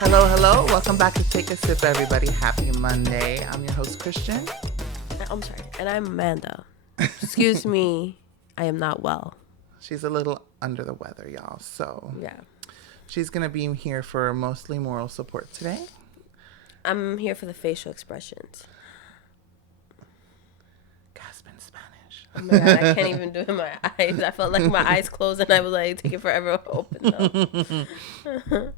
Hello, hello. Welcome back to Take a Sip, everybody. Happy Monday. I'm your host, Christian. I'm sorry. And I'm Amanda. Excuse me. I am not well. She's a little under the weather, y'all. So Yeah. she's going to be here for mostly moral support today. I'm here for the facial expressions. Gasp in Spanish. Oh my God, I can't even do it in my eyes. I felt like my eyes closed and I was like, take it forever to open them.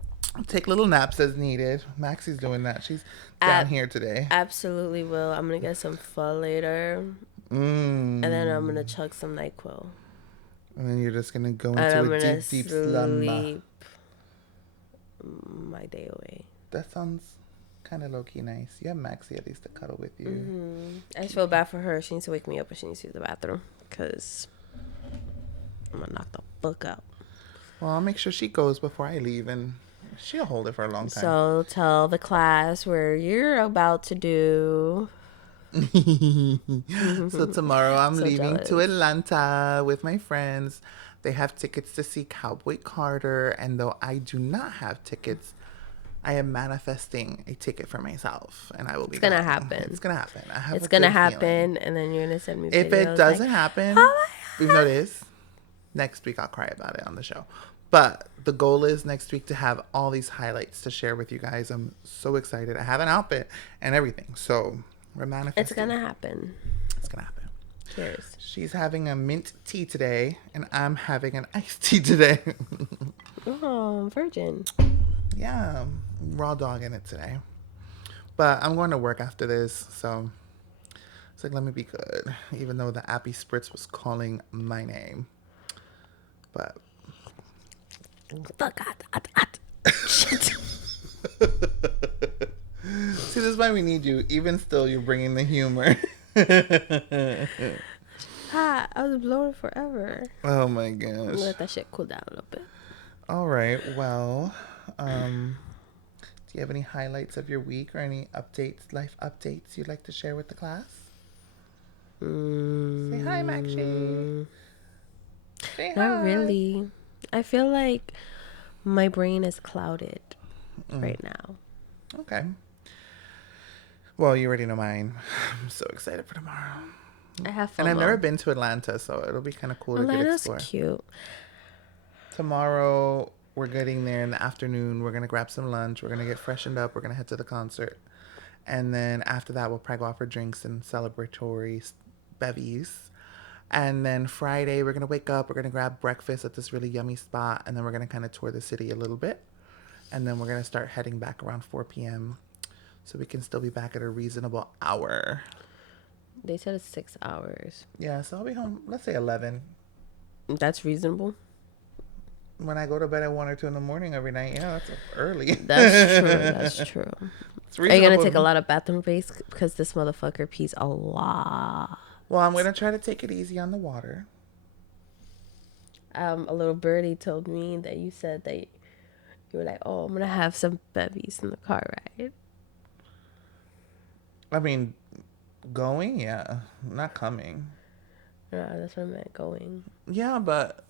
Take little naps as needed. Maxie's doing that. She's down here today. Absolutely will. I'm going to get some pho later. And then I'm going to chug some NyQuil. And then you're just going to go into And a I'm deep slumber. sleep my day away. That sounds kind of low-key nice. You have Maxie at least to cuddle with you. Mm-hmm. I just feel bad for her. She needs to wake me up and she needs to use the bathroom. Because I'm going to knock the fuck out. Well, I'll make sure she goes before I leave, and she'll hold it for a long time. So tell the class where you're about to do. So tomorrow I'm So leaving jealous. to Atlanta with my friends. They have tickets to see Cowboy Carter, and though I do not have tickets, I am manifesting a ticket for myself, and I will be. It's gonna going. happen. It's gonna happen. I have. It's a gonna good happen, feeling. and then you're gonna send me. If videos it doesn't like, happen, oh even though it is, next week I'll cry about it on the show. But the goal is next week to have all these highlights to share with you guys. I'm so excited. I have an outfit and everything, so we're manifesting. It's gonna happen. It's gonna happen. Cheers. She's having a mint tea today, and I'm having an iced tea today. Oh, virgin. Yeah, raw dog in it today. But I'm going to work after this, so it's like, let me be good. Even though the Appy Spritz was calling my name. But Shit. see, this is why we need you. Even still, you're bringing the humor. I was blowing forever. Oh my gosh. Let that shit cool down a little bit. All right. Well, do you have any highlights of your week or any updates, life updates you'd like to share with the class? Say hi, Maxie. Say hi. Not really. I feel like my brain is clouded right now. Okay. Well, you already know mine. I'm so excited for tomorrow. I have fun. And I've never been to Atlanta, so it'll be kind of cool to get Atlanta's explore. cute. Tomorrow, we're getting there in the afternoon. We're going to grab some lunch. We're going to get freshened up. We're going to head to the concert. And then after that, we'll probably go out for drinks and celebratory bevies. And then Friday, we're going to wake up. We're going to grab breakfast at this really yummy spot. And then we're going to kind of tour the city a little bit. And then we're going to start heading back around 4 p.m. so we can still be back at a reasonable hour. They said it's 6 hours. Yeah, so I'll be home, let's say 11. That's reasonable. When I go to bed at 1 or 2 in the morning every night, yeah, that's early. That's true. That's true. It's Are you going to reasonable. take a lot of bathroom breaks? Because this motherfucker pees a lot. Well, I'm going to try to take it easy on the water. A little birdie told me that you said that you were like, oh, I'm going to have some bevies in the car ride. I mean, going, yeah. Not coming. No, that's what I meant, going. Yeah, but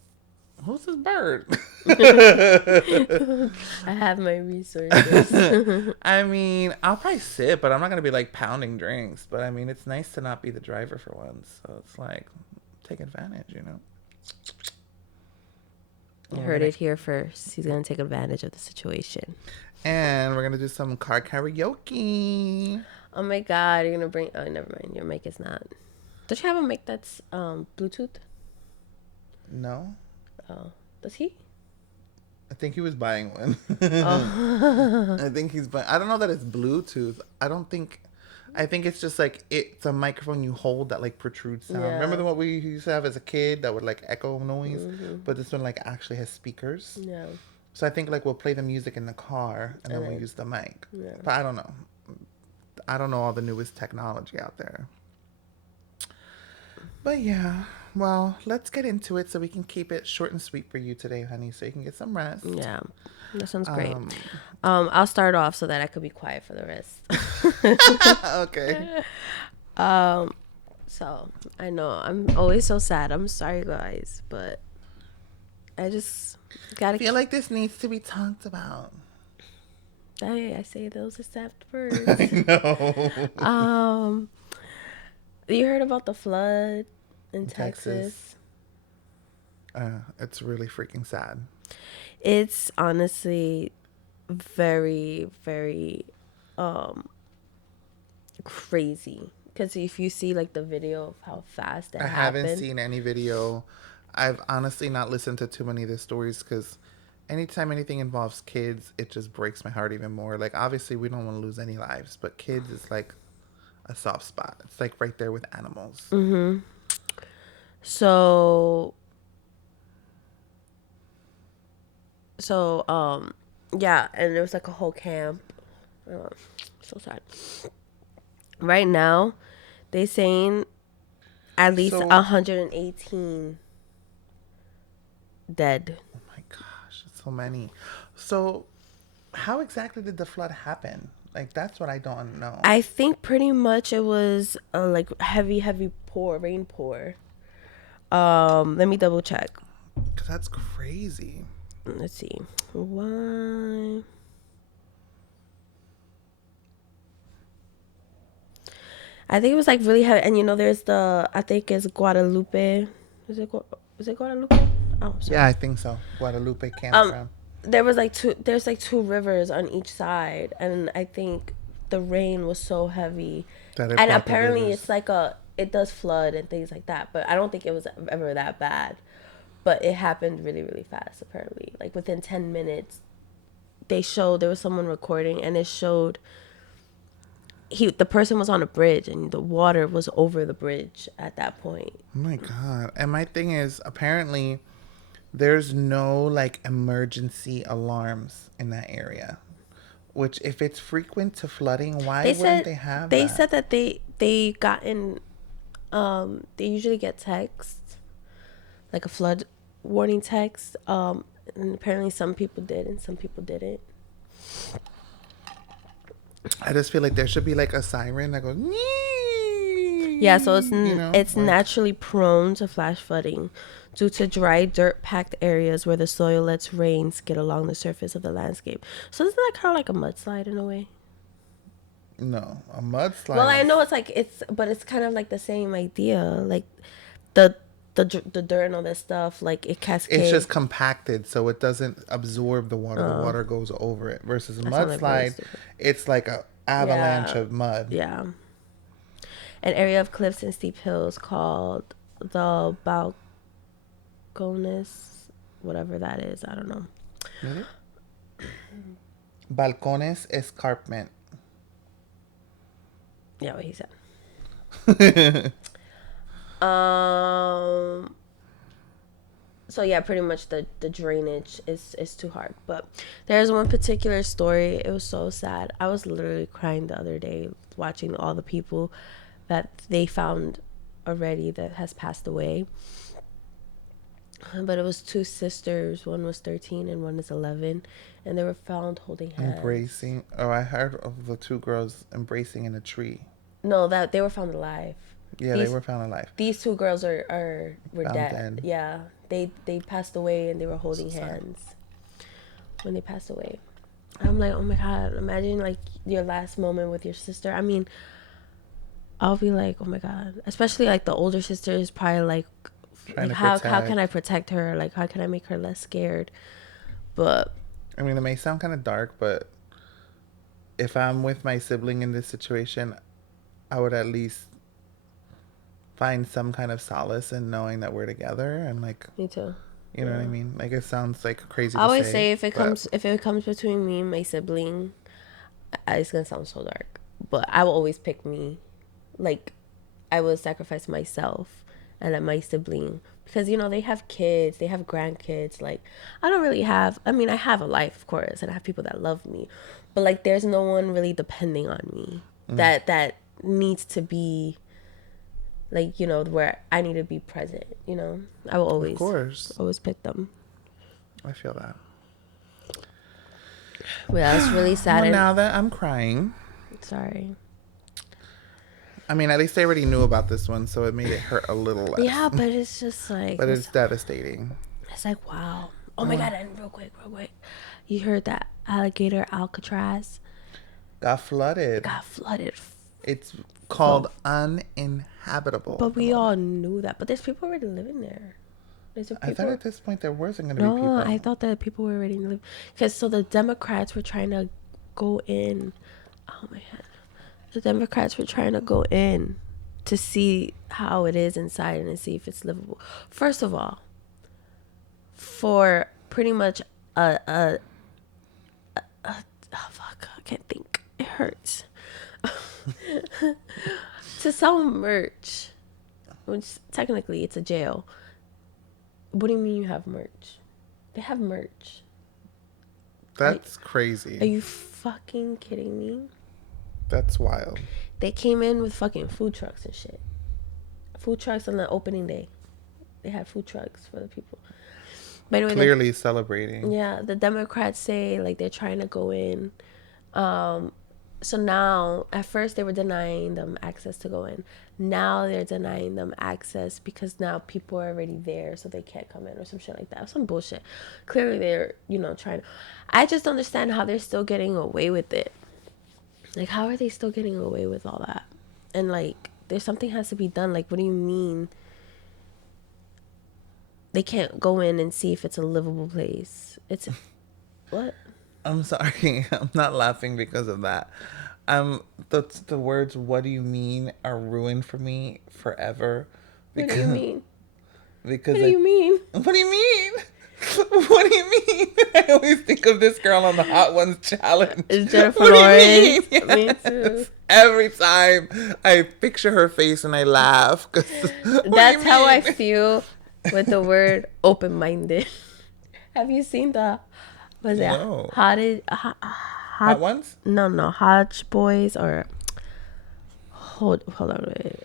who's this bird? I have my resources. I mean, I'll probably sit, but I'm not going to be like pounding drinks. But I mean, it's nice to not be the driver for once. So it's like, take advantage, you know? You heard it here first. He's going to take advantage of the situation. And we're going to do some car karaoke. Oh my God, you're going to bring... Oh, never mind. Your mic is not... Don't you have a mic that's Bluetooth? No. Oh. Does he? I think he was buying one. Oh. I think he's buying... I don't know that it's Bluetooth. I think it's just like it's a microphone you hold that like protrudes sound. Yeah. Remember the one we used to have as a kid that would like echo noise? Mm-hmm. But this one like actually has speakers. Yeah. So I think like we'll play the music in the car and then we'll use the mic. Yeah. But I don't know. I don't know all the newest technology out there. But yeah, well, let's get into it so we can keep it short and sweet for you today, honey, so you can get some rest. Yeah. That sounds great. I'll start off so that I could be quiet for the rest. Okay. So I know I'm always so sad. I'm sorry, guys, but I just gotta I feel like this needs to be talked about. I say those exact words. I know. You heard about the flood in Texas. Texas? It's really freaking sad. It's honestly very, very crazy. Because if you see like the video of how fast that I haven't happened, seen any video. I've honestly not listened to too many of the stories because anytime anything involves kids, it just breaks my heart even more. Like, obviously, we don't want to lose any lives, but kids is like a soft spot. It's like right there with animals. so so yeah, and there was like a whole camp. Oh, so sad. Right now, they saying at least So, 118 dead. oh my gosh, it's so many. So, how exactly did the flood happen? Like, that's what I don't know. I think pretty much it was like heavy rain pour. Let me double check. Because that's crazy. Let's see. Why? I think it was like really heavy, and there's I think it's Guadalupe. Is it Guadalupe? Oh, sorry. Yeah, I think so. Guadalupe campground. There's like two rivers on each side, and I think the rain was so heavy, That it and brought the apparently rivers. it's like it does flood and things like that, but I don't think it was ever that bad. But it happened really, really fast. Apparently, like within 10 minutes, there was someone recording, and it showed the person was on a bridge, and the water was over the bridge at that point. Oh my God. And my thing is, apparently, there's no like emergency alarms in that area. Which, if it's frequent to flooding, why wouldn't they have They that? said that they gotten they usually get texts, like a flood warning text, and apparently some people did and some people didn't. I just feel like there should be like a siren that goes. Yeah, so it's Like, naturally prone to flash flooding due to dry, dirt-packed areas where the soil lets rain skid along the surface of the landscape. So isn't that kind of like a mudslide in a way? no, a mudslide. Well, I know but it's kind of like the same idea, like the the dirt and all that stuff, like it cascades. It's just compacted, so it doesn't absorb the water. The water goes over it. Versus a That sounds like really mudslide, stupid. it's like a avalanche Yeah, of mud. yeah. An area of cliffs and steep hills called the Balcones, whatever that is. I don't know. Really? Balcones escarpment. Yeah, what he said. So yeah, pretty much the drainage is too hard. But there's one particular story. It was so sad. I was literally crying the other day watching all the people that they found already that has passed away. But it was two sisters. One was 13 and one is 11, and they were found holding hands. Embracing. Oh, I heard of the two girls embracing in a tree. No, that they were found alive. Yeah, they were found alive. These two girls were Found dead. dead. Yeah, they passed away, and they were holding So sad. hands when they passed away. I'm like, oh my God, imagine like your last moment with your sister. I mean, I'll be like, oh my God, especially like the older sister is probably like how can I protect her? Like, how can I make her less scared? But I mean, it may sound kind of dark, but if I'm with my sibling in this situation, I would at least find some kind of solace in knowing that we're together and like, me too. you know what I mean? Like, it sounds like crazy. I always say but if it comes between me and my sibling, it's gonna sound so dark, but I will always pick me. Like, I will sacrifice myself and let my sibling, because they have kids, they have grandkids. Like, I don't really have. I mean, I have a life, of course, and I have people that love me, but like, there's no one really depending on me that needs to be like, where I need to be present. I will of course, always pick them. I feel that. Well, that's really sad. Well, now that I'm crying, Sorry. I mean, at least I already knew about this one, so it made it hurt a little less. Yeah, but it's just like, But it's devastating. it's like, wow. Oh my God, and real quick. You heard that alligator Alcatraz Got flooded. got flooded. It's called uninhabitable But at the we all moment. knew that. But there's people already living there. There's I thought at this point there wasn't going to be No, people. I thought that people were already living. Because so the Democrats were trying to go in. Oh my God. The Democrats were trying to go in to see how it is inside and to see if it's livable. First of all, for pretty much oh fuck, I can't think. It hurts. To sell merch, which technically it's a jail. What do you mean you have merch? They have merch. That's crazy. Are you fucking kidding me? That's wild. They came in with fucking food trucks and shit. Food trucks on the opening day. They had food trucks for the people. By the way, Clearly celebrating. Yeah, the Democrats say like they're trying to go in. So now, at first they were denying them access to go in. Now they're denying them access because now people are already there, so they can't come in or some shit like that. Some bullshit. Clearly they're, trying. I just don't understand how they're still getting away with it. Like, how are they still getting away with all that? And like, there's something has to be done. Like, what do you mean? They can't go in and see if it's a livable place. It's what? I'm sorry. I'm not laughing because of that. The words "what do you mean" are ruined for me forever. What do you mean? Because What do you mean? What do you mean? What do you mean? I always think of this girl on the Hot Ones challenge. It's Jennifer What Lawrence. do you mean? Me Yes. too. Every time I picture her face and I laugh. That's how I feel with the word open-minded. Have you seen what is it? No. Hot Ones? No, Hodge Boys or hold on, wait.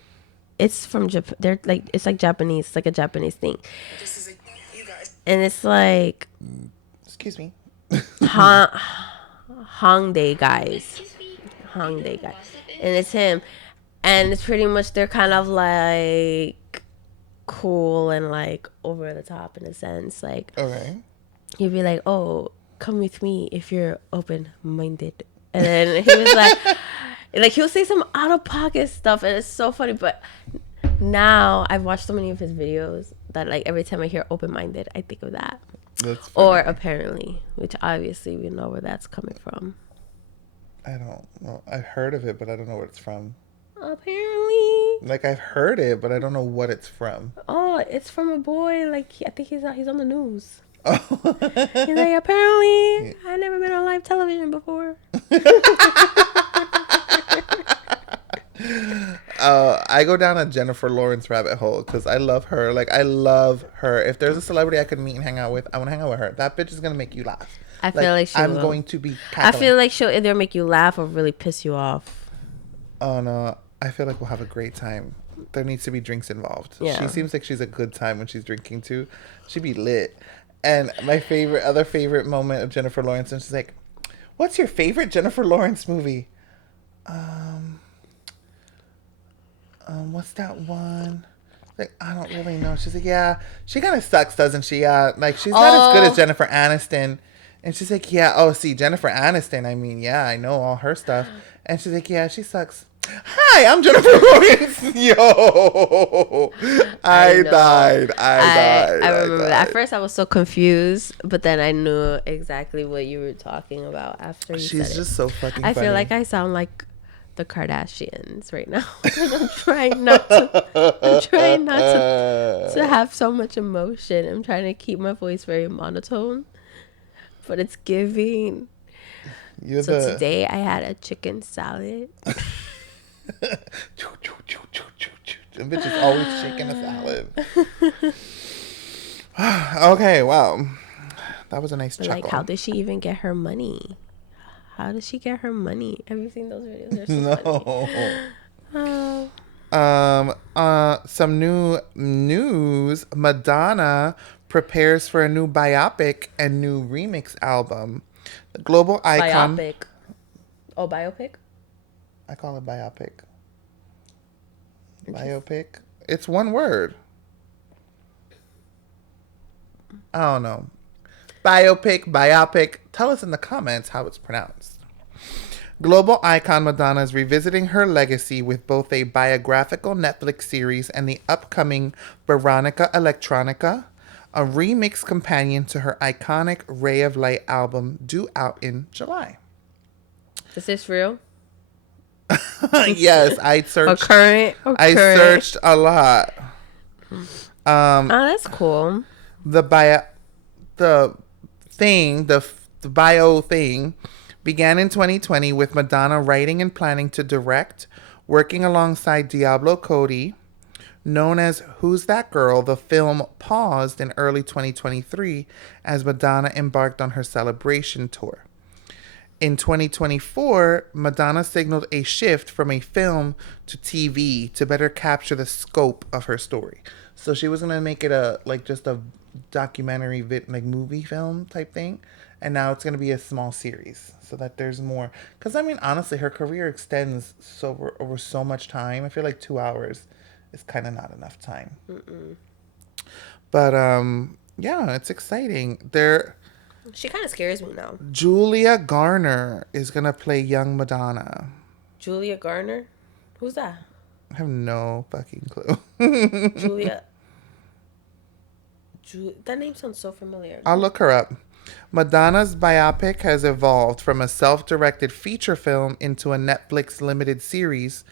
It's from Japan. They're like it's like Japanese. It's like a Japanese thing, and it's like Excuse me. Hongdae guys, and it's him, and it's pretty much they're kind of like cool and like over the top in a sense. Like, Okay. you'd be like, oh, come with me if you're open-minded. And then he was like he'll say some out-of-pocket stuff, and it's so funny. But now I've watched so many of his videos that like every time I hear open-minded, I think of that. That's funny. Or apparently, which obviously we know where that's coming from. I don't know. I've heard of it, but I don't know where it's from. Apparently. Like, I've heard it, but I don't know what it's from. Oh, it's from a boy. Like, I think he's on the news. Oh. He's like, apparently, I've never been on live television before. I go down a Jennifer Lawrence rabbit hole because I love her. Like, I love her. If there's a celebrity I could meet and hang out with, I want to hang out with her. That bitch is going to make you laugh. I feel like she I'm will. going to be I cackling. feel like she'll either make you laugh or really piss you off. Oh, no. I feel like we'll have a great time. There needs to be drinks involved. Yeah. She seems like she's a good time when she's drinking, too. She'd be lit. And my other favorite moment of Jennifer Lawrence, and she's like, what's your favorite Jennifer Lawrence movie? What's that one? Like, I don't really know. She's like, yeah, she kind of sucks, doesn't she? Yeah, like, she's not as good as Jennifer Aniston. And she's like, yeah, Jennifer Aniston, I mean, yeah, I know all her stuff. And she's like, yeah, she sucks. Hi, I'm Jennifer Lawrence. Yo, I died. I remember that. At first, I was so confused, but then I knew exactly what you were talking about after you said it. She's just so fucking I funny. feel like I sound like the Kardashians right now. I'm trying not to have so much emotion. I'm trying to keep my voice very monotone, but it's giving. Today I had a chicken salad. Them bitches always shaking a salad. Okay, wow. That was a nice chuckle. Like, how did she even get her money? How did she get her money? Have you seen those videos? They're so funny. Some new news. Madonna prepares for a new biopic and new remix album. The global icon. Biopic. Oh, biopic? I call it biopic. Biopic. It's one word. I don't know. Biopic. Tell us in the comments how it's pronounced. Global icon Madonna is revisiting her legacy with both a biographical Netflix series and the upcoming Veronica Electronica, a remix companion to her iconic Ray of Light album due out in July. Is this real? Yes, I searched. Current. I searched a lot. Oh, that's cool. The bio thing began in 2020 with Madonna writing and planning to direct, working alongside Diablo Cody. Known as Who's That Girl, the film paused in early 2023 as Madonna embarked on her celebration tour. In 2024, Madonna signaled a shift from a film to TV to better capture the scope of her story. So she was gonna make it just a documentary movie film type thing, and now it's gonna be a small series so that there's more. Because I mean, honestly, her career extends over so much time. I feel like 2 hours is kind of not enough time. But yeah, it's exciting. She kind of scares me now. Julia Garner is gonna play young Madonna. Julia Garner? Who's that? I have no fucking clue. Julia. That name sounds so familiar. I'll look her up. Madonna's biopic has evolved from a self-directed feature film into a Netflix limited series,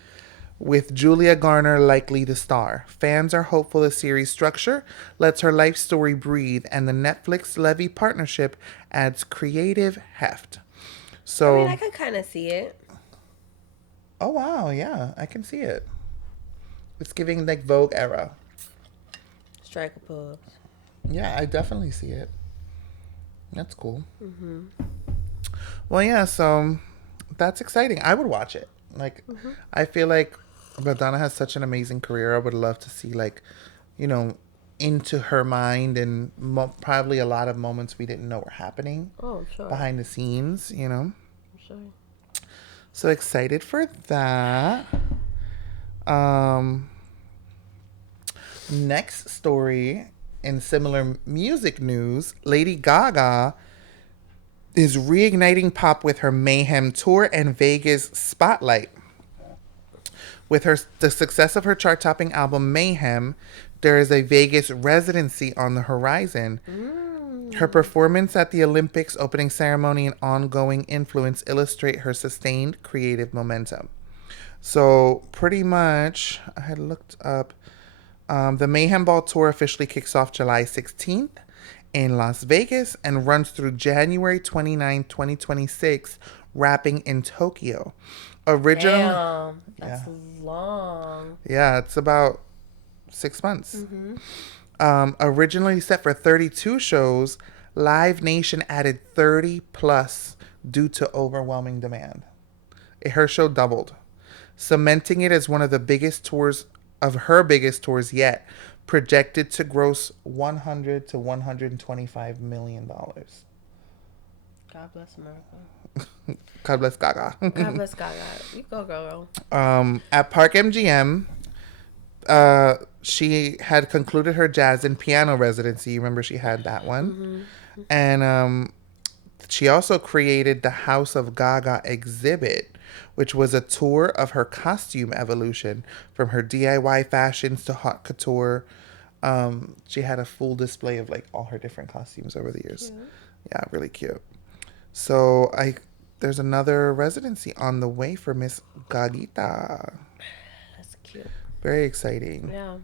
with Julia Garner likely the star. Fans are hopeful the series structure lets her life story breathe, and the Netflix-Levy partnership adds creative heft. So, I mean, I can kind of see it. Oh, wow, yeah, I can see it. It's giving like Vogue era. Strike a pose. Yeah, I definitely see it. That's cool. Well, yeah, so that's exciting. I would watch it. I feel like Madonna has such an amazing career. I would love to see, into her mind and probably a lot of moments we didn't know were happening. Oh, I'm sure. Behind the scenes, I'm sure. So excited for that. Next story in similar music news, Lady Gaga is reigniting pop with her Mayhem tour and Vegas spotlight. With the success of her chart-topping album Mayhem, there is a Vegas residency on the horizon. Her performance at the Olympics opening ceremony and ongoing influence illustrate her sustained creative momentum. So pretty much, I had looked up, the Mayhem Ball Tour officially kicks off July 16th in Las Vegas and runs through January 29, 2026, wrapping in Tokyo. Damn, that's long. Yeah, it's about 6 months. Originally set for 32 shows, Live Nation added 30 plus due to overwhelming demand. Her show doubled, cementing it as one of her biggest tours yet, projected to gross $100 to $125 million. God bless America. God bless Gaga. God bless Gaga. You go, girl. At Park MGM, she had concluded her jazz and piano residency. Remember, she had that one. And she also created the House of Gaga exhibit, which was a tour of her costume evolution from her DIY fashions to haute couture. She had a full display of all her different costumes over the years. Yeah, really cute. So there's another residency on the way for Miss Gagita. That's cute. Very exciting. Yeah.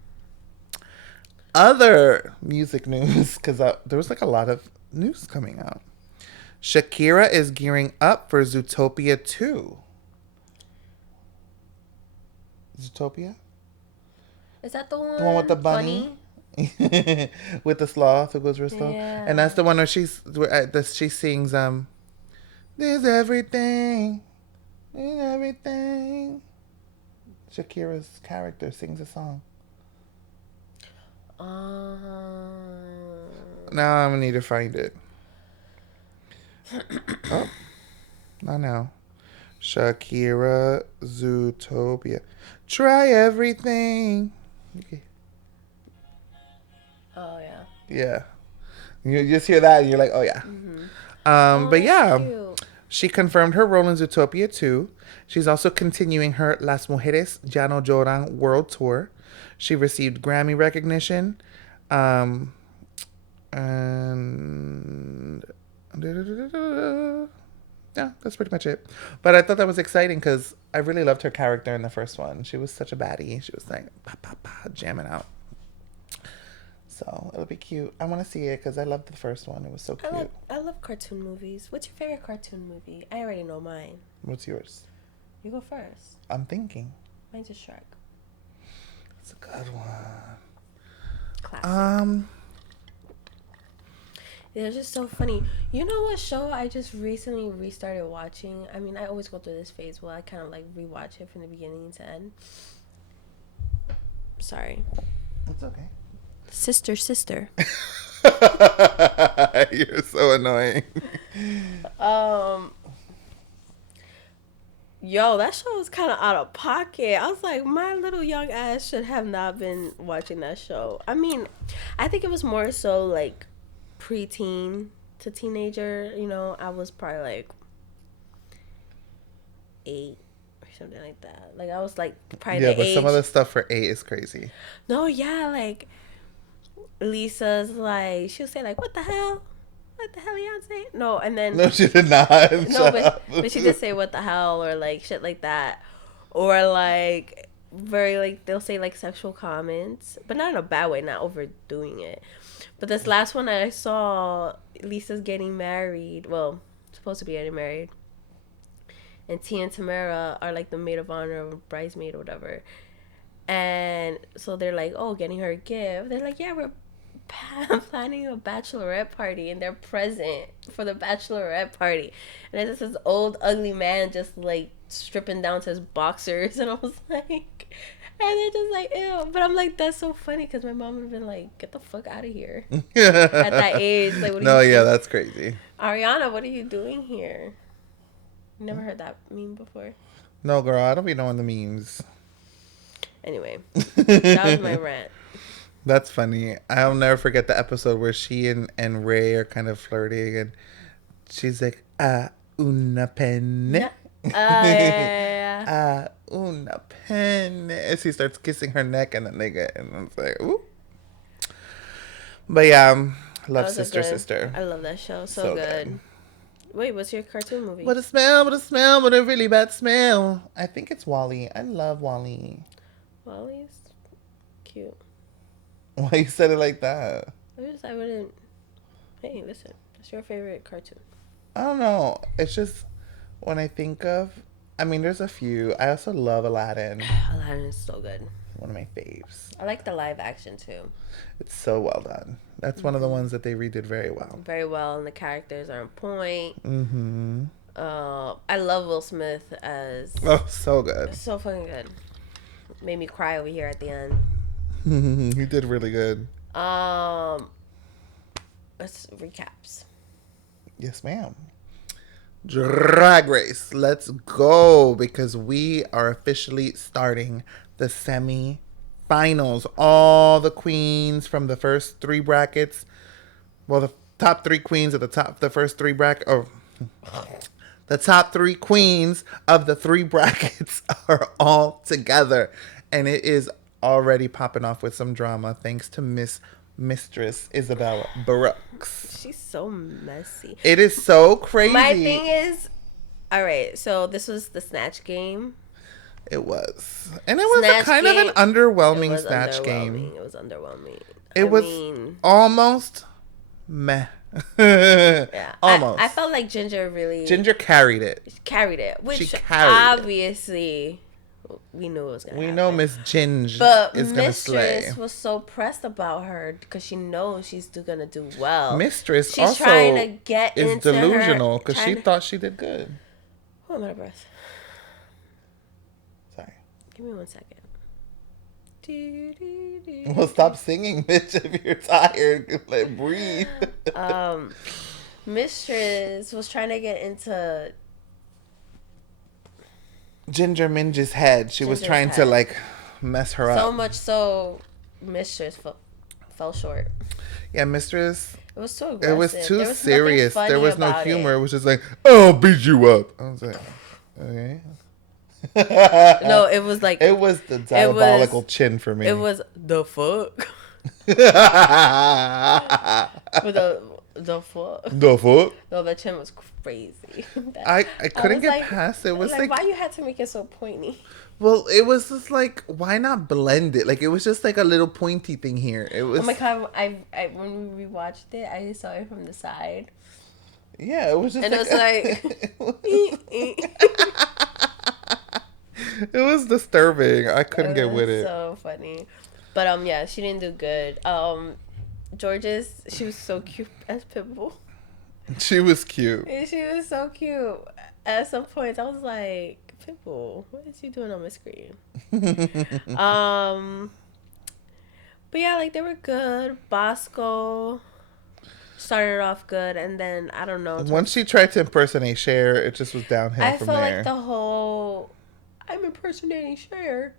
Other music news, because there was a lot of news coming out. Shakira is gearing up for Zootopia 2. Zootopia? Is that the one? The one with the bunny? With the sloth who goes real slow? Yeah. And that's the one where she sings, There's everything. Shakira's character sings a song. Now I'm going to need to find it. Oh, not now. Shakira, Zootopia. Try everything. Okay. Oh, yeah. Yeah. You just hear that and you're like, oh yeah. Oh, But that's yeah, cute. she confirmed her role in Zootopia 2. She's also continuing her Las Mujeres Ya No Lloran world tour. She received Grammy recognition. Um, and yeah, that's pretty much it. But I thought that was exciting because I really loved her character in the first one. She was such a baddie. She was like, pa, pa, pa, jamming out. So it'll be cute. I want to see it because I loved the first one. It was so cute. I love cartoon movies. What's your favorite cartoon movie? I already know mine. What's yours? You go first. I'm thinking. Mine's just Shrek. It's a good one. Classic. It was just so funny. You know what show I just recently restarted watching? I mean, I always go through this phase where I kind of like rewatch it from the beginning to end. Sorry. It's okay. Sister. You're so annoying. Yo, that show was kind of out of pocket. I was like, my little young ass should have not been watching that show. I mean, I think it was more so like preteen to teenager. You know, I was probably like 8 or something like that. Like I was like probably Yeah, the but age. some of the stuff for 8 is crazy. No, yeah, like Lisa's like she'll say like, "What the hell? What the hell, Beyonce?" No, and then No, she did not. no, but she did say "what the hell" or like shit like that, or like very like they'll say like sexual comments, but not in a bad way, not overdoing it. But this last one I saw, Lisa's getting married. Well, supposed to be getting married, and Tia and Tamara are like the maid of honor or bridesmaid or whatever. And so they're like, "Oh, getting her a gift." They're like, "Yeah, we're planning a bachelorette party," and they're present for the bachelorette party, and it's just this old ugly man just like stripping down to his boxers, and I was like, and they're just like, ew. But I'm like, that's so funny because my mom would have been like, get the fuck out of here at that age. Like, what are No, you yeah, doing? that's crazy. Ariana, what are you doing here? Never heard that meme before. No, girl, I don't be knowing the memes. Anyway, that was my rant. That's funny. I'll never forget the episode where she and Ray are kind of flirting, and she's like, una penne. Una penne. And she starts kissing her neck, and then they get, and it's like, ooh. But yeah, love Sister. I love that show. So good. Wait, what's your cartoon movie? What a smell, what a really bad smell. I think it's Wall-E. I love Wall-E. Wally's cute. Why you said it like that? I wouldn't. Hey, listen. What's your favorite cartoon? I don't know. It's just when I think of. I mean, there's a few. I also love Aladdin. Aladdin is so good. One of my faves. I like the live action too. It's so well done. That's one of the ones that they redid very well. Very well, and the characters are on point. Mm-hmm. I love Will Smith as. Oh, so good. So fucking good. Made me cry over here at the end. He did really good. Let's recaps. Yes, ma'am. Drag Race. Let's go because we are officially starting the semi-finals. All the queens from the first 3 brackets. Well, the top 3 queens of the first 3 brackets. Oh, the top 3 queens of the 3 brackets are all together, and it is already popping off with some drama thanks to Mistress Isabel Brooks. She's so messy. It is so crazy. My thing is, all right, so this was the Snatch Game. It was. And it was a kind of an underwhelming Snatch Game. It was underwhelming. It was almost meh. Yeah. Almost. I felt like Ginger carried it. Which obviously we knew it was going to happen. We know Miss Ginge is going to slay. Mistress was so pressed about her because she knows she's going to do well. Mistress she's also trying to get is into delusional because she thought she did good. Oh, I'm out of breath. Sorry. Give me 1 second. Well, stop singing, bitch, if you're tired. Like, breathe. Mistress was trying to get into Ginger Minge's head. She was trying to, like, mess her up. So much so, Mistress fell short. Yeah, Mistress. It was so It was aggressive. too There was serious. nothing There funny was no about humor. It it. was just like, "I'll beat you up." I was like, okay. No, it was like It was the it was diabolical chin for me. it was the fuck. With the fuck. The fuck? No, the chin was crazy. I couldn't was get like, past it. It was like, why you had to make it so pointy? well, it was just like, why not blend it? Like, it was just like a little pointy thing here. It was. Oh my god! I when we rewatched it, I saw it from the side, Yeah, it was just. and like, it was like. it was disturbing. I couldn't get with it. So funny, but yeah, she didn't do good. George's, she was so cute as Pitbull. She was cute. She was so cute. At some points, I was like, Pitbull, what is you doing on my screen? But yeah, like they were good. Bosco started off good, and then I don't know. Once she tried to impersonate Cher, it just was downhill I from felt there. like the whole I'm impersonating Cher.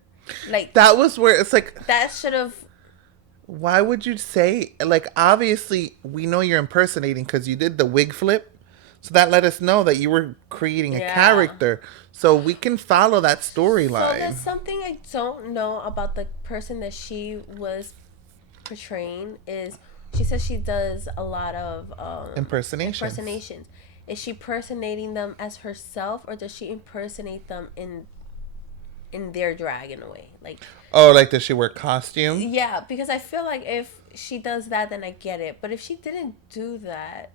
Like that was where it's like, that should have. why would you say, like, obviously we know you're impersonating because you did the wig flip, so that let us know that you were creating a character, so we can follow that storyline. So there's something I don't know about the person that she was portraying. Is she says she does a lot of impersonations. Is she impersonating them as herself, or does she impersonate them in their drag in a way? Like, oh, like, does she wear costume? Yeah, because I feel like if she does that, then I get it. But if she didn't do that,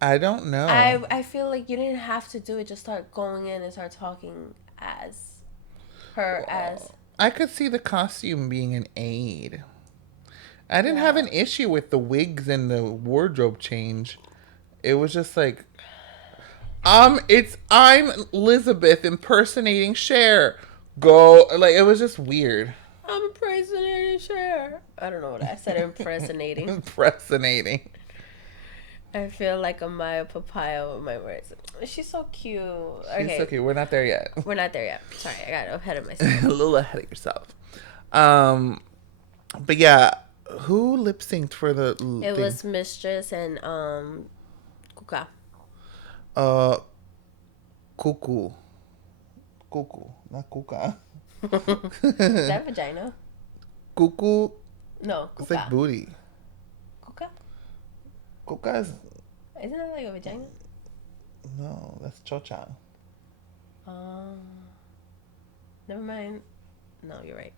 I don't know. I feel like you didn't have to do it. Just start going in and start talking as her. As I could see the costume being an aid. I didn't have an issue with the wigs and the wardrobe change. It was just like, I'm Elizabeth impersonating Cher. Go, like, it was just weird. I'm impersonating Cher. I don't know what I said. Impersonating. Impersonating. I feel like a Maya Papaya with my words. She's so cute. Okay. She's so cute. We're not there yet. We're not there yet. Sorry, I got ahead of myself. A little ahead of yourself. But yeah, who lip synced for the It was Mistress and Kuka. Cuckoo. Cuckoo, not Kuka. Is that vagina? Cuckoo. No, Kuka. It's like booty. Kuka? Kuka is... Isn't that like a vagina? No, that's chocha. Never mind. No, you're right.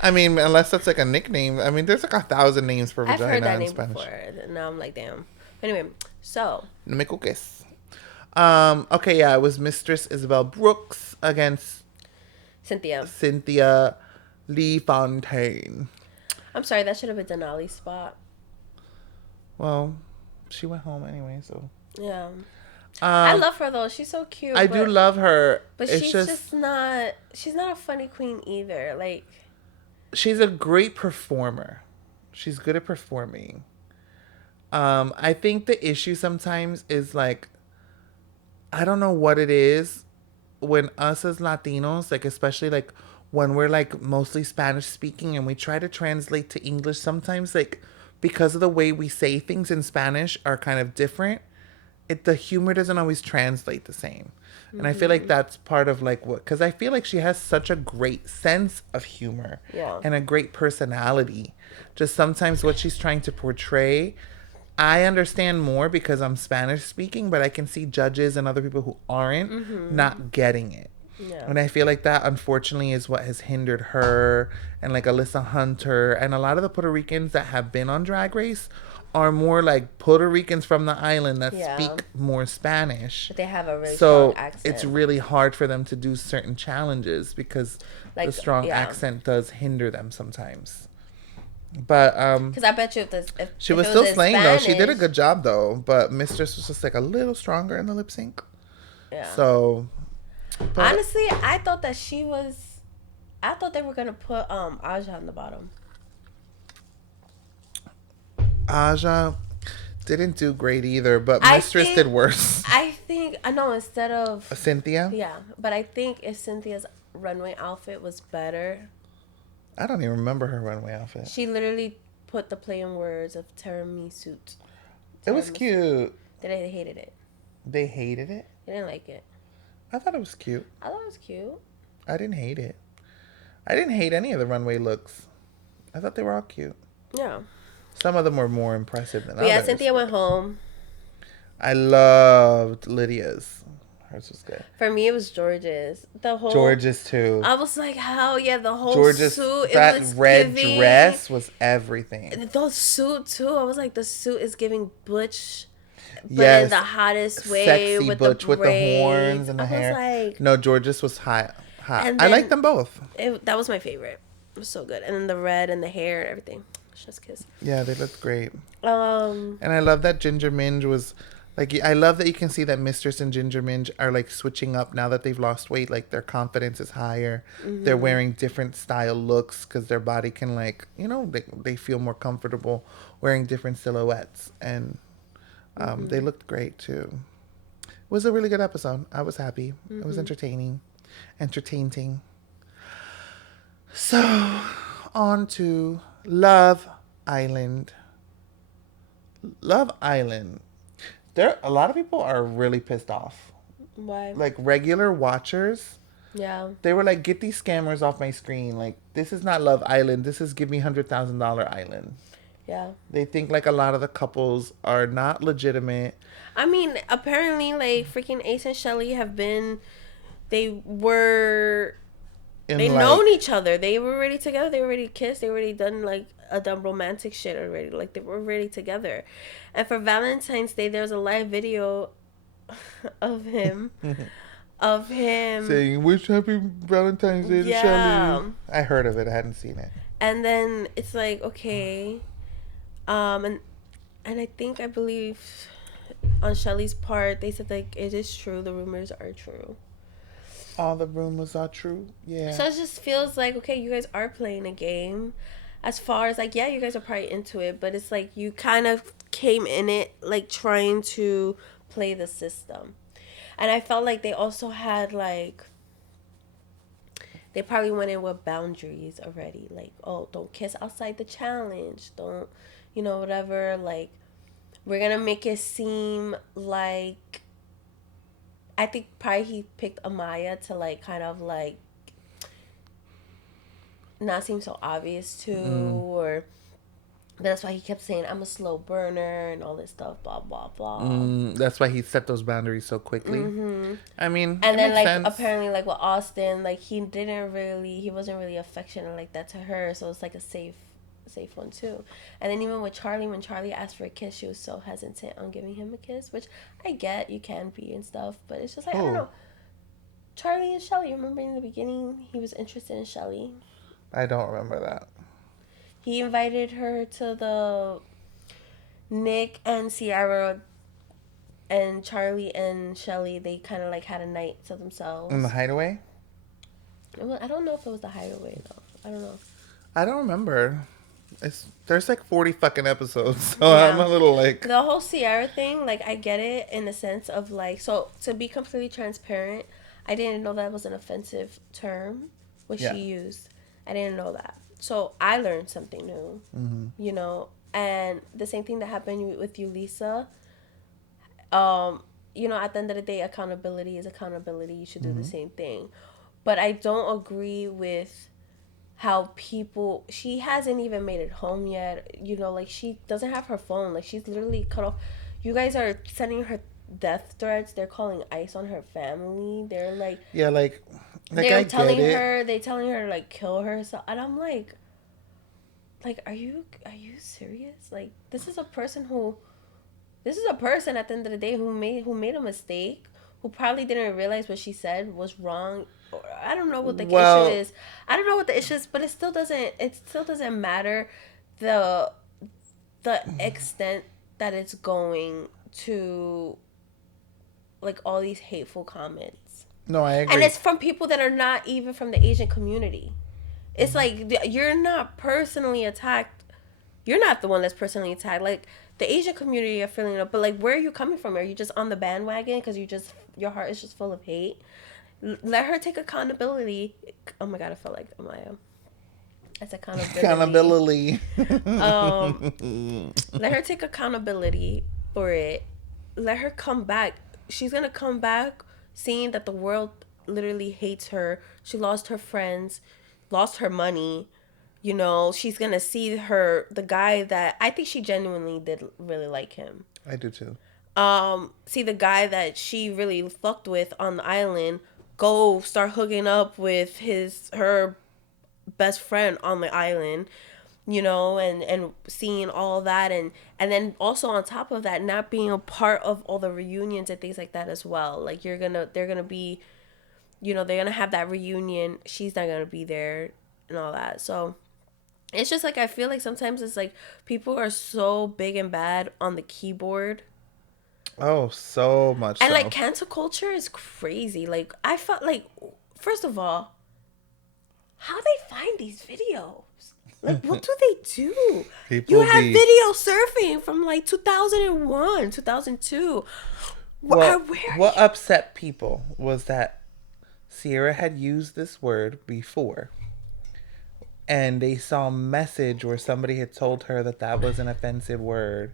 I mean, unless that's like a nickname. I mean, there's like 1,000 names for vagina I've heard that in name Spanish. before. Now I'm like, damn. Anyway, so. No me cuques. Okay, yeah, it was Mistress Isabel Brooks against Cynthia Lee Fontaine. I'm sorry, that should have been Denali's spot. Well, she went home anyway, so. Yeah. I love her though. She's so cute. I do love her. But it's she's just not. She's not a funny queen either. Like. She's a great performer. She's good at performing. I think the issue sometimes is like, I don't know what it is when us as Latinos, like especially like when we're like mostly Spanish speaking and we try to translate to English, sometimes like because of the way we say things in Spanish are kind of different, the humor doesn't always translate the same. And I feel like that's part of like what, because I feel like she has such a great sense of humor and a great personality. Just sometimes what she's trying to portray, I understand more because I'm Spanish speaking, but I can see judges and other people who aren't not getting it. Yeah. And I feel like that, unfortunately, is what has hindered her and like Alyssa Hunter and a lot of the Puerto Ricans that have been on Drag Race are more like Puerto Ricans from the island that speak more Spanish. But they have a really strong accent. So it's really hard for them to do certain challenges because the strong accent does hinder them sometimes. But because I bet you if she was still slaying Spanish, though. She did a good job though. But Mistress was just like a little stronger in the lip sync. Yeah. So honestly, I thought that she was. I thought they were gonna put Aja on the bottom. Aja didn't do great either, but Mistress did worse. I think I know instead of Cynthia. Yeah, but I think if Cynthia's runway outfit was better, I don't even remember her runway outfit. She literally put the play on words of tiramisu. It was cute. They hated it. They hated it? They didn't like it. I thought it was cute. I thought it was cute. I didn't hate it. I didn't hate any of the runway looks. I thought they were all cute. Yeah. Some of them were more impressive than others. Yeah, Cynthia went home. I loved Lydia's. Hers was good. For me, it was George's. George's too. I was like, hell yeah, the whole George's suit. That was red dress was everything. The suit too. I was like, the suit is giving Butch, but in the hottest way. Sexy with Butch the with the horns and the hair. Like, no, George's was hot. I like them both. That was my favorite. It was so good, and then the red and the hair and everything. Just kiss. Yeah, they looked great. And I love that Ginger Minge was. Like, I love that you can see that Mistress and Ginger Minge are, like, switching up now that they've lost weight. Like, their confidence is higher. Mm-hmm. They're wearing different style looks because their body can, like, you know, they feel more comfortable wearing different silhouettes. And they looked great, too. It was a really good episode. I was happy. It was entertaining. So, on to Love Island. Love Island. A lot of people are really pissed off. Why? Like, regular watchers. Yeah. They were like, get these scammers off my screen. Like, this is not Love Island. This is Give Me $100,000 Island. Yeah. They think, like, a lot of the couples are not legitimate. I mean, apparently, like, freaking Ace and Shelly they were... They known each other. They were already together. They already kissed. They already done, like, a dumb romantic shit already. Like, they were already together. And for Valentine's Day, there was a live video of him. Saying, wish happy Valentine's Day to Shelly. I heard of it. I hadn't seen it. And then it's like, okay. And I believe on Shelly's part, they said, like, it is true. The rumors are true. All the rumors are true. Yeah. So it just feels like, okay, you guys are playing a game. As far as, like, yeah, you guys are probably into it, but it's like you kind of came in it, like, trying to play the system. And I felt like they also had, like, they probably went in with boundaries already. Like, oh, don't kiss outside the challenge. Don't, you know, whatever. Like, we're going to make it seem like, I think probably he picked Amaya to, like, kind of, like, not seem so obvious to, or that's why he kept saying, I'm a slow burner and all this stuff, blah, blah, blah. That's why he set those boundaries so quickly. I mean, and then, like, sense. Apparently, like, with Austin, like, he wasn't really affectionate like that to her, so it's, like, a safe one, too. And then even with Charlie, when Charlie asked for a kiss, she was so hesitant on giving him a kiss, which I get, you can be and stuff, but it's just like, I don't know. Charlie and Shelly, remember in the beginning, he was interested in Shelly. I don't remember that. He invited her to the Nick and Ciara and Charlie and Shelly. They kind of, like, had a night to themselves. In the Hideaway? I don't know if it was the Hideaway, though. I don't know. I don't remember. There's like 40 fucking episodes, so yeah. I'm a little like... The whole Ciara thing, like, I get it in the sense of, like... So, to be completely transparent, I didn't know that was an offensive term, which she used. I didn't know that. So I learned something new, you know, and the same thing that happened with you, Lisa. You know, at the end of the day, accountability is accountability. You should do the same thing. But I don't agree with how she hasn't even made it home yet. You know, like, she doesn't have her phone. Like, she's literally cut off. You guys are sending her death threats. They're calling ICE on her family. They're like... Yeah, like they're telling her to, like, kill her. So, and I'm like, are you serious? Like, this is a person at the end of the day who made a mistake, who probably didn't realize what she said was wrong. I don't know what the issue is. I don't know what the issue is, but it still doesn't matter the extent that it's going to, like, all these hateful comments. No, I agree. And it's from people that are not even from the Asian community. It's like, you're not personally attacked. You're not the one that's personally attacked. Like, the Asian community are feeling it, but, like, where are you coming from? Are you just on the bandwagon because your heart is just full of hate? Let her take accountability. Oh my God, I felt like Amaya. That's accountability. Accountability. Um, Let her take accountability for it. Let her come back. She's gonna come back seeing that the world literally hates her. She lost her friends, lost her money. You know, she's gonna see the guy that I think she genuinely did really like him. I do too. See the guy that she really fucked with on the island go start hooking up with her best friend on the island, you know, and seeing all that, and then also on top of that, not being a part of all the reunions and things like that as well. Like they're gonna be, you know, they're gonna have that reunion, she's not gonna be there and all that. So it's just like I feel like sometimes it's like people are so big and bad on the keyboard. Oh, so much And like so. cancel culture is crazy. Like I felt like, first of all, how they find these videos? Like what do they do? You People have be video surfing from like 2001, 2002. well. Where What upset people was that Sierra had used this word before, and they saw a message where somebody had told her that that was an offensive word,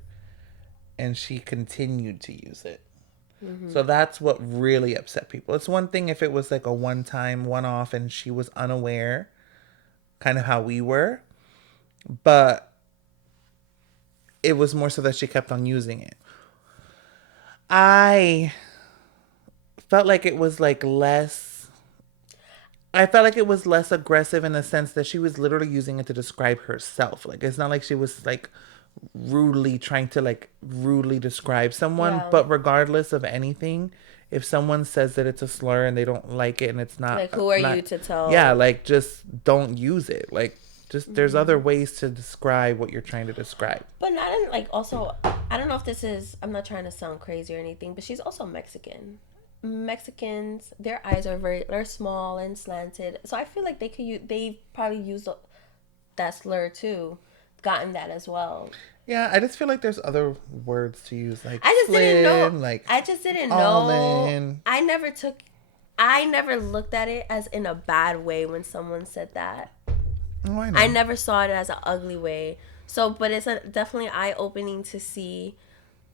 and she continued to use it. mm-hmm. So that's what really upset people. It's one thing if it was like a one time, one off, and she was unaware, kind of how we were, but it was more so that she kept on using it. I felt like it was like less. I felt like it was less aggressive in the sense that she was literally using it to describe herself. Like it's not like she was like rudely trying to like rudely describe someone, Yeah. but regardless of anything, if someone says that it's a slur and they don't like it and it's not Like who are not you to yeah, tell? like just don't use it. Like just there's other ways to describe what you're trying to describe. But not in like also I don't know if this is, I'm not trying to sound crazy or anything, but she's also Mexican. Mexicans, their eyes are they're small and slanted. So I feel like they probably used that slur too. Gotten that as well. Yeah, I just feel like there's other words to use like I just didn't know. slim, like I just didn't know. almond. I never looked at it as in a bad way when someone said that. Oh, I I know. never saw it as an ugly way. So, but it's definitely eye opening to see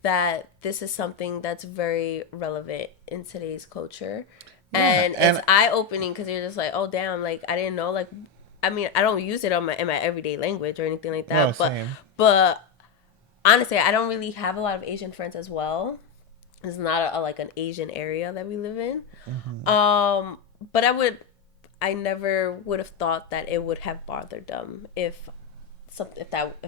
that this is something that's very relevant in today's culture. Yeah, And it's and eye opening because you're just like, oh, damn, like, I didn't know. Like, I mean, I don't use it in my everyday language or anything like no, that. same. But honestly, I don't really have a lot of Asian friends as well. It's not like an Asian area that we live in. Mm-hmm. But I never would have thought that it would have bothered them if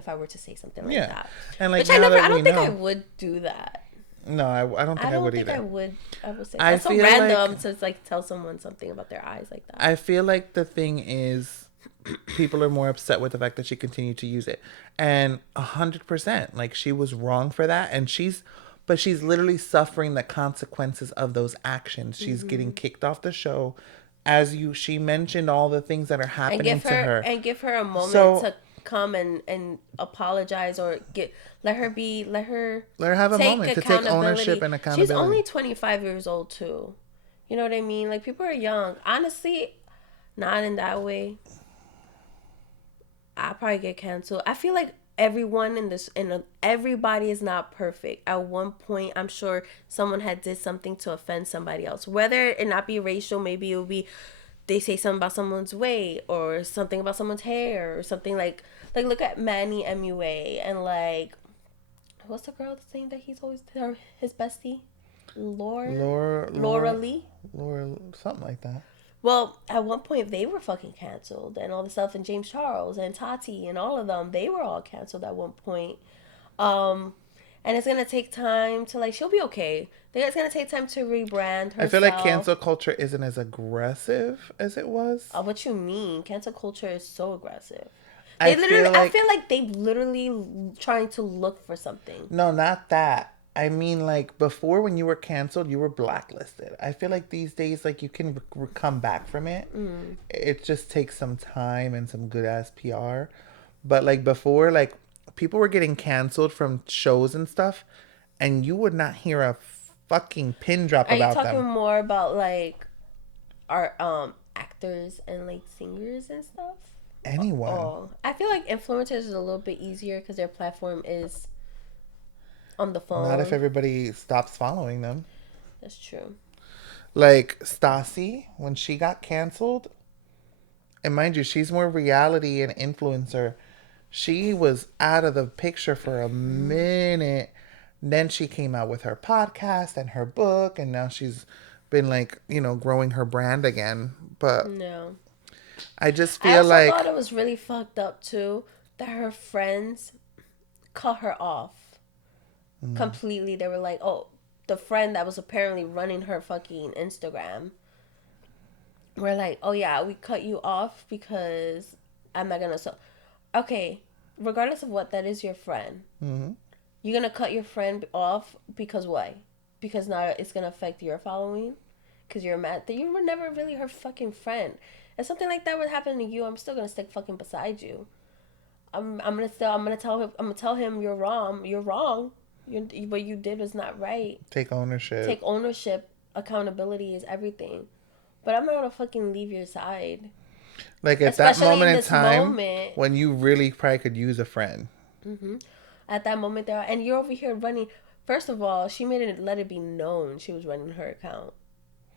I were to say something like Yeah, that. and like Which I now never, that I we don't think I know, would do that. no, I don't I think I would don't think either. I would say I that's so feel random like to like tell someone something about their eyes like that. I feel like the thing is, people are more upset with the fact that she continued to use it, and 100%, like she was wrong for that, and but she's literally suffering the consequences of those actions. She's getting Mm-hmm. kicked off the show, she mentioned all the things that are happening to her. And give her a moment So to come and apologize or let her let her have a take moment to take ownership accountability. and She's accountability. only 25 years old too. You know what I mean? Like people are young. Honestly, not in that way. I probably get canceled. I feel like everyone in this and everybody is not perfect. At one point, I'm sure someone had did something to offend somebody else. Whether it not be racial, maybe it would be they say something about someone's weight or something about someone's hair or something like look at Manny MUA and like what's the girl's name that he's always his bestie? Laura, Laura Laura, Lee. Laura, something like that. Well, at one point they were fucking canceled, and all the stuff, and James Charles and Tati and all of them, they were all canceled at one point. Um, and it's gonna take time to like she'll be okay. It's gonna take time to rebrand I feel like herself. cancel culture isn't as aggressive as it was. What you mean? Cancel culture is so aggressive. I feel I like feel like they literally trying to look for something. no, not that. I mean, like before, when you were canceled, you were blacklisted. I feel like these days, like you can come back from it. Mm. It just takes some time and some good ass PR. But like before, like people were getting canceled from shows and stuff, and you would not hear a fucking pin drop Are you about talking them. more about like our actors and like singers and stuff? anyone. Oh, I feel like influencers is a little bit easier because their platform is on the Not if phone. everybody stops following them. That's true. Like Stassi, when she got canceled, and mind you, she's more reality and influencer. She was out of the picture for a minute. Then she came out with her podcast and her book, and now she's been like, growing her brand again. But No. I just I feel also like, thought it was really fucked up too that her friends cut her off completely. They were like, "Oh, the friend that was apparently running her fucking Instagram." We're like, "Oh yeah, we cut you off because I'm not gonna." So, okay, regardless of what, that is your friend. mm-hmm. You're gonna cut your friend off because why? Because now it's gonna affect your following. Because you're mad that you were never really her fucking friend. If something like that would happen to you, I'm still gonna stick fucking beside you. I'm gonna tell him you're wrong. You're wrong. What you did was not right. Take ownership. Take ownership. Accountability is everything. But I'm not gonna fucking leave your side. Like at that Especially moment in in this time moment. when you really probably could use a friend. Mm-hmm. At that moment there, and you're over here running. First of all, she made it let it be known she was running her account.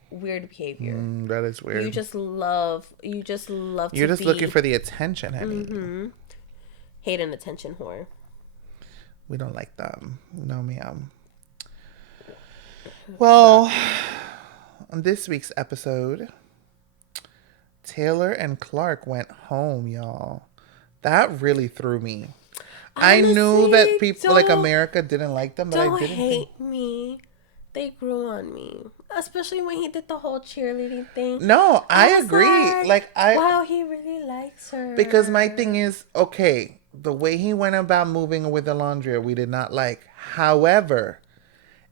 Weird behavior. That is weird. You just love You're to just be looking for the attention, honey. mm-hmm. Hate and attention whore. We don't like them. No, ma'am. Well, on this week's episode, Taylor and Clark went home, y'all. That really threw me. I knew that people like America didn't like them, but I didn't hate me. They grew on me, especially when he did the whole cheerleading thing. No, I agree. Wow, he really likes her. Because my thing is, okay, the way he went about moving with Alondria, we did not like. However,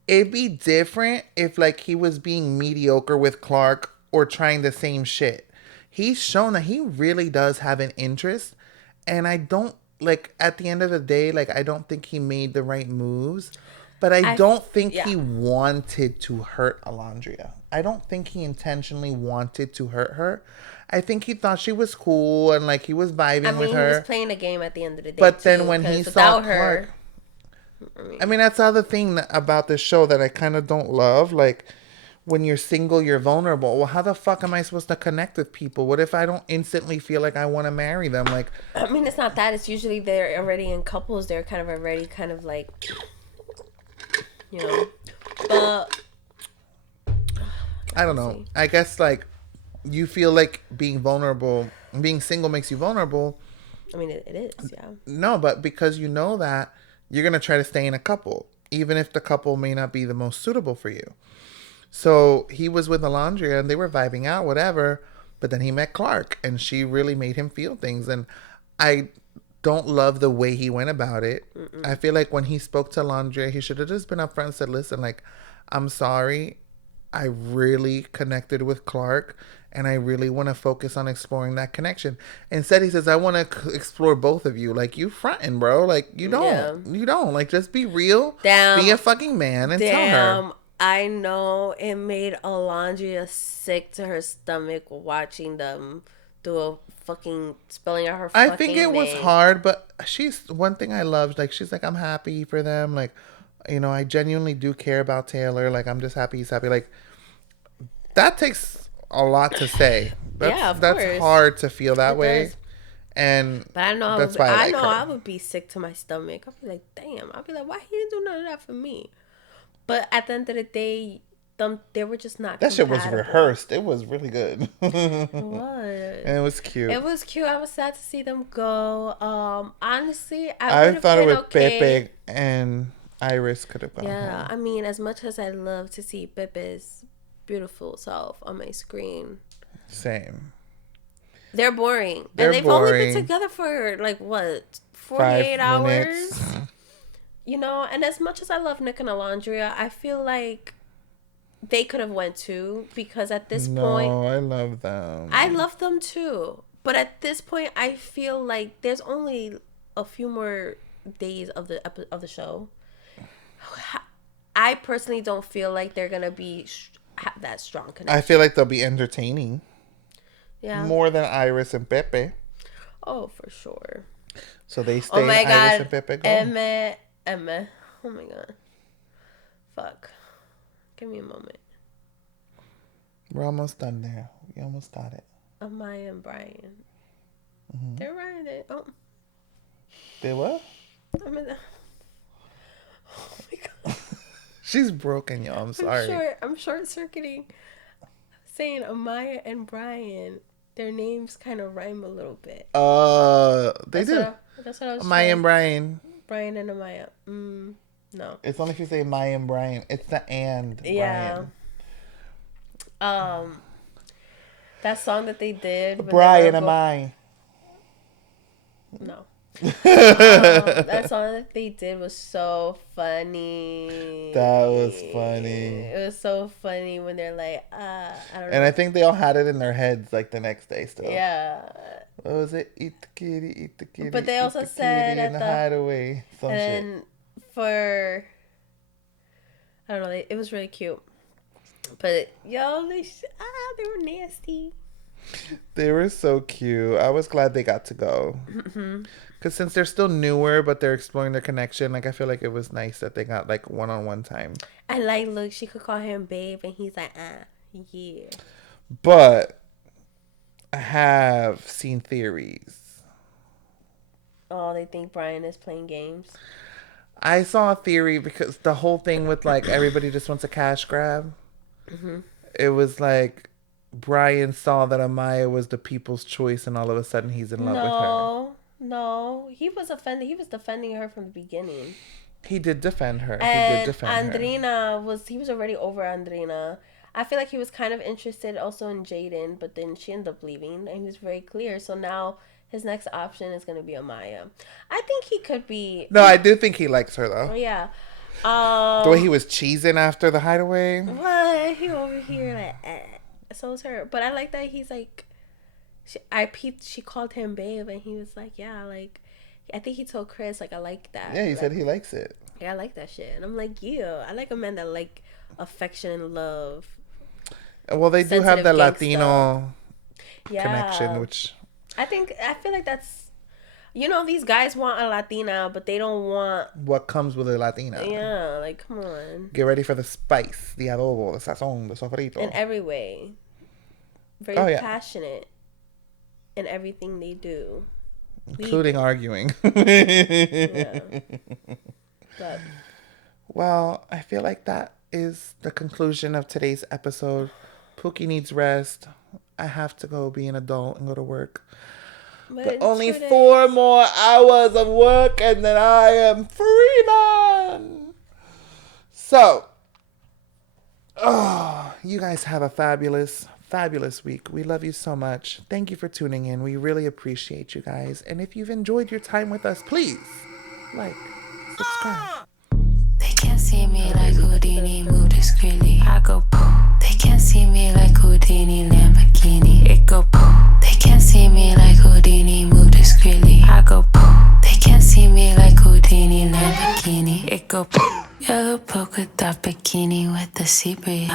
it'd be different if like he was being mediocre with Clark or trying the same shit. He's shown that he really does have an interest, and I don't like at the end of the day, like I don't think he made the right moves. But I don't think he wanted to hurt Alondria. I don't think he intentionally wanted to hurt her. I think he thought she was cool and like he was vibing with her. He was playing a game at the end of the day. But then when he saw Clark, I mean that's the other thing about this show that I kind of don't love. Like when you're single, you're vulnerable. Well, how the fuck am I supposed to connect with people? What if I don't instantly feel like I want to marry them? Like, I mean, it's not that. It's usually they're already in couples. They're kind of already kind of like. But I don't know. I guess like you feel like being vulnerable, being single makes you vulnerable. I mean, it is, yeah. No, but because you know that, you're gonna try to stay in a couple, even if the couple may not be the most suitable for you. So he was with Alondria and they were vibing out, whatever. But then he met Clark and she really made him feel things. And I don't love the way he went about it. Mm-mm. I feel like when he spoke to Alondria, he should have just been upfront and said, listen, like, I'm sorry. I really connected with Clark and I really want to focus on exploring that connection. Instead, he says, I want to explore both of you. Like, you fronting, bro. Like, you don't. Yeah. You don't. Like, just be real. Be a fucking man and tell her. I know it made Alondria sick to her stomach watching them do a fucking spelling out her fucking I think it was hard, but she's one thing I loved. Like, she's like, I'm happy for them. Like, I genuinely do care about Taylor. Like, I'm just happy he's happy. Like, that takes a lot to say. That's hard to feel that way. But I know that's why I would be sick to my stomach. I'd be like, damn. I'd be like, why he didn't do none of that for me? But at the end of the day, they were just not that compatible. Shit was rehearsed. It was really good. It was. And it was cute. It was cute. I was sad to see them go. Honestly, I thought it was Pepe and Iris could have gone home. I mean, as much as I love to see Pepe's beautiful self on my screen. Same. They're boring. And they've only been together for, 48 hours? And as much as I love Nick and Alondria, I feel like they could have went too, because at this point... No, I love them. I love them too. But at this point, I feel like there's only a few more days of the show. I personally don't feel like they're going to be have that strong connection. I feel like they'll be entertaining. Yeah. More than Iris and Pepe. Oh, for sure. So they Oh stay my in Iris god. and Pepe go. Emma. Oh my god. Fuck. Give me a moment. We're almost done there. We almost got it. Amaya and Brian. Mm-hmm. They're right. Oh. They what? Oh my god. She's broken, y'all. I'm sorry. I'm short circuiting. Saying Amaya and Brian, their names kind of rhyme a little bit. They do. That's what I was Maya and Brian. Brian and Amaya. No. It's only if you say Maya and Brian. It's the and Yeah. Brian. That song that they did. Brian and I. No. That song that they did was so funny. That was funny. It was so funny when they're like, I don't know. And I think they all had it in their heads like the next day still. Yeah. What was it? Eat the kitty. But they also said in the hideaway. Some and shit. For I don't know, it was really cute. But yo, they were nasty. They were so cute. I was glad they got to go. Because since they're still newer, but they're exploring their connection, like I feel like it was nice that they got like one-on-one time. And like, look, she could call him babe, and he's like, yeah. But I have seen theories. Oh, they think Brian is playing games. I saw a theory because the whole thing with like everybody just wants a cash grab. Mm-hmm. It was like Brian saw that Amaya was the people's choice, and all of a sudden he's in love with her. No, he was offended. He was defending her from the beginning. He did defend her. And he did defend Andrina was already over Andrina. I feel like he was kind of interested also in Jaden, but then she ended up leaving, and he was very clear. So now his next option is going to be Amaya. I think he could be. No, I do think he likes her though. Oh yeah. The way he was cheesing after the hideaway. What? He over here like, so is her. But I like that he's like, she called him babe, and he was like, yeah, like, I think he told Chris, like, I like that. Yeah, he like, said he likes it. Yeah, I like that shit. And I'm like, yeah, I like a man that like affection and love. Well, they do have the Latino connection, which I feel like that's, these guys want a Latina, but they don't want what comes with a Latina. Yeah, like, come on. Get ready for the spice, the adobo, the sazon, the sofrito. In every way. Very passionate in everything they do. Including arguing. Yeah. But. Well, I feel like that is the conclusion of today's episode. Pookie needs rest. I have to go be an adult and go to work. But only 4 more hours of work and then I am free, man. So, you guys have a fabulous week. We love you so much. Thank you for tuning in. We really appreciate you guys. And if you've enjoyed your time with us, please like, subscribe. They can't see me like Houdini, move discreetly. I go poof. They can't see me like Houdini, Lamborghini. It go poof. They can't see me like Houdini, move discreetly. I go poof. They can't see me like Houdini, Lamborghini. It go poof. Yellow polka dot bikini with the sea breeze.